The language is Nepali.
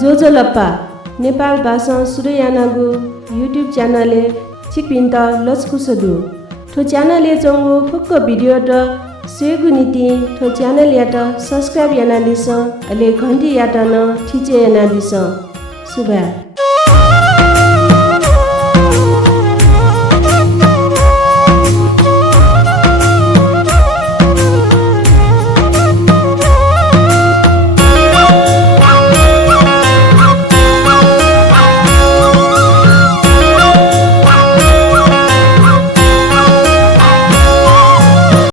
जोजोलप्पा नेपाल भाषा सुरयानागु युट्युब च्यानलले छिकपिन्त लचकुसदु ठो च्यानलले चंगु फुक्क भिडियो द सेगु नीति ठो च्यानल यात सब्स्क्राइब याना दिस अले घण्टी यात न ठिचे याना दिस सुबा।